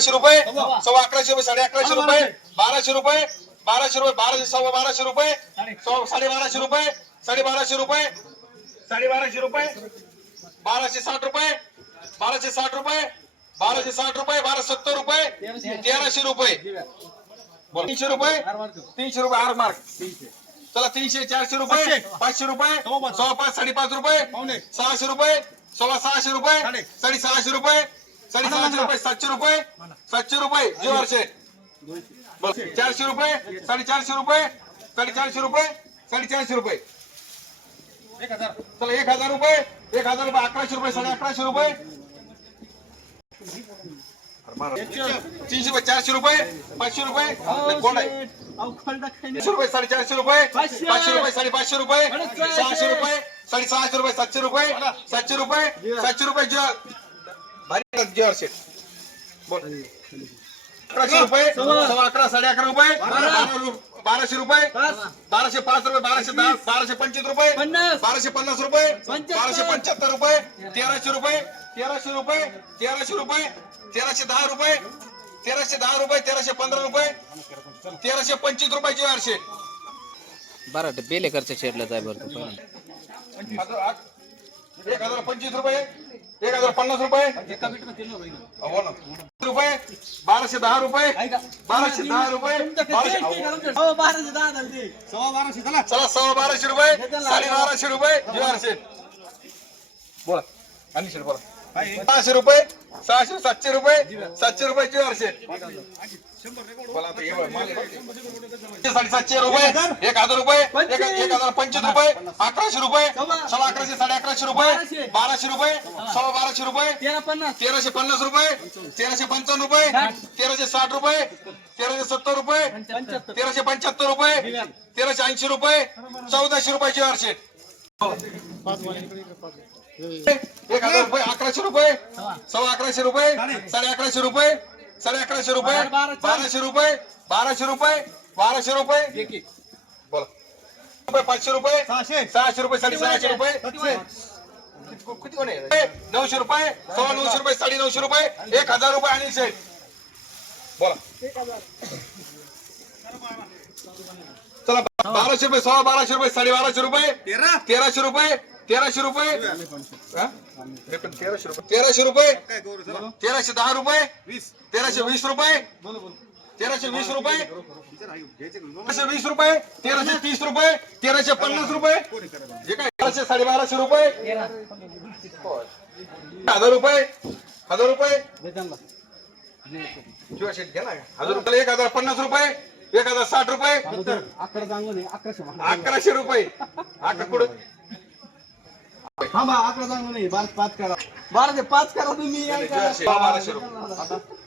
अकराशे रुपये सव्वा अकराशे रुपये साडे अकराशे रुपये बाराशे रुपये बाराशे रुपये बाराशे सव्वा बाराशे रुपये साडे बाराशे रुपये साडे बाराशे रुपये साडे बाराशे रुपये बाराशे साठ रुपये बाराशे साठ रुपये बाराशे साठ रुपये बाराशे सत्तर रुपये तेराशे रुपये. तीनशे रुपये तीनशे रुपये आर मार्क. चला तीनशे चारशे रुपये पाचशे रुपये सव्वा पाच. साडेपाच रुपये सहाशे रुपये सव्वा सहाशे रुपये साडे सहाशे रुपये साडे सहाशे रुपये सातशे रुपये सातशे रुपये जीवार शेठ बरं. चारशे रुपये साडेचारशे रुपये साडेचारशे रुपये साडेचारशे रुपये. चला एक हजार रुपये एक हजार रुपये अकराशे रुपये साडे अकराशे रुपये. तीनशे रुपये चारशे रुपये पाचशे रुपये. कोण आहे? तीनशे रुपये साडेचारशे रुपये पाचशे. रुपये साडेपाचशे रुपये सहाशे रुपये साडेसहाशे रुपये सातशे रुपये सातशे रुपये सातशे रुपये जीवार शेठ बोल. अकराशे रुपये सव्वा अकरा साडे अकरा रुपये बारा. बाराशे रुपये बाराशे पाच रुपये बाराशे दहा बाराशे पंचवीस रुपये बाराशे पन्नास रुपये बाराशे पंच्याहत्तर रुपये तेराशे रुपये तेराशे रुपये तेराशे रुपये तेराशे दहा रुपये तेराशे दहा रुपये तेराशे पंधरा रुपये तेराशे पंचवीस रुपये जीवार शेठ बरं बेलेकरच्या शेडला जाय बरं तू एक हजार पंचवीस रुपये. एक हजार पन्नास रुपये. हो ना. रुपये. बाराशे दहा रुपये. बाराशे दहा रुपये. बाराशे अहो. चला. सव्वा बाराशे रुपये. साडे बाराशे रुपये. जीवारशे बोला. आणि शेठ बोला. सहाशे रुपये सहाशे सातशे रुपये सातशे रुपये आहे. साडेसातशे रुपये एक हजार. रुपये एक हजार पंचवीस रुपये अकराशे रुपये सव्वा अकराशे साडे अकराशे रुपये बाराशे. रुपये सव्वा बाराशे रुपये तेराशे पन्नास रुपये तेराशे पंचावन्न रुपये तेराशे साठ रुपये तेराशे सत्तर रुपये तेराशे पंच्याहत्तर रुपये तेराशे ऐंशी रुपये चौदाशे रुपये जीवारशे एक हजार रुपये अकराशे रुपये सव्वा. अकराशे रुपये साडे अकराशे रुपये साडे अकराशे रुपये बाराशे रुपये बाराशे रुपये बाराशे रुपये. बोला. रुपये पाचशे रुपये सहाशे. रुपये साडे सहाशे रुपये. किती कोण आहे? नऊशे रुपये सव्वा नऊशे रुपये साडे नऊशे रुपये एक हजार रुपये आणि सेट बोला. चला. बाराशे रुपये सव्वा बाराशे रुपये साडे बाराशे रुपये. तेराशे रुपये तेराशे रुपये. तेराशे रुपये. तेराशे रुपये. तेराशे दहा रुपये. तेराशे वीस रुपये. तेराशे वीस रुपये. तेराशे वीस रुपये तेराशे तीस रुपये तेराशे पन्नास रुपये. जे काय तेराशे साडेबाराशे रुपये. हजार रुपये. हजार रुपये. घ्या ना. हजार रुपये एक हजार पन्नास रुपये. एक हजार साठ रुपये? अकराशे रुपये. अकरा कुठं? थांबा अकरा चांगलं नाही बारा पाच करा. बाराशे पाच करा तुम्ही बाराशे रुपये.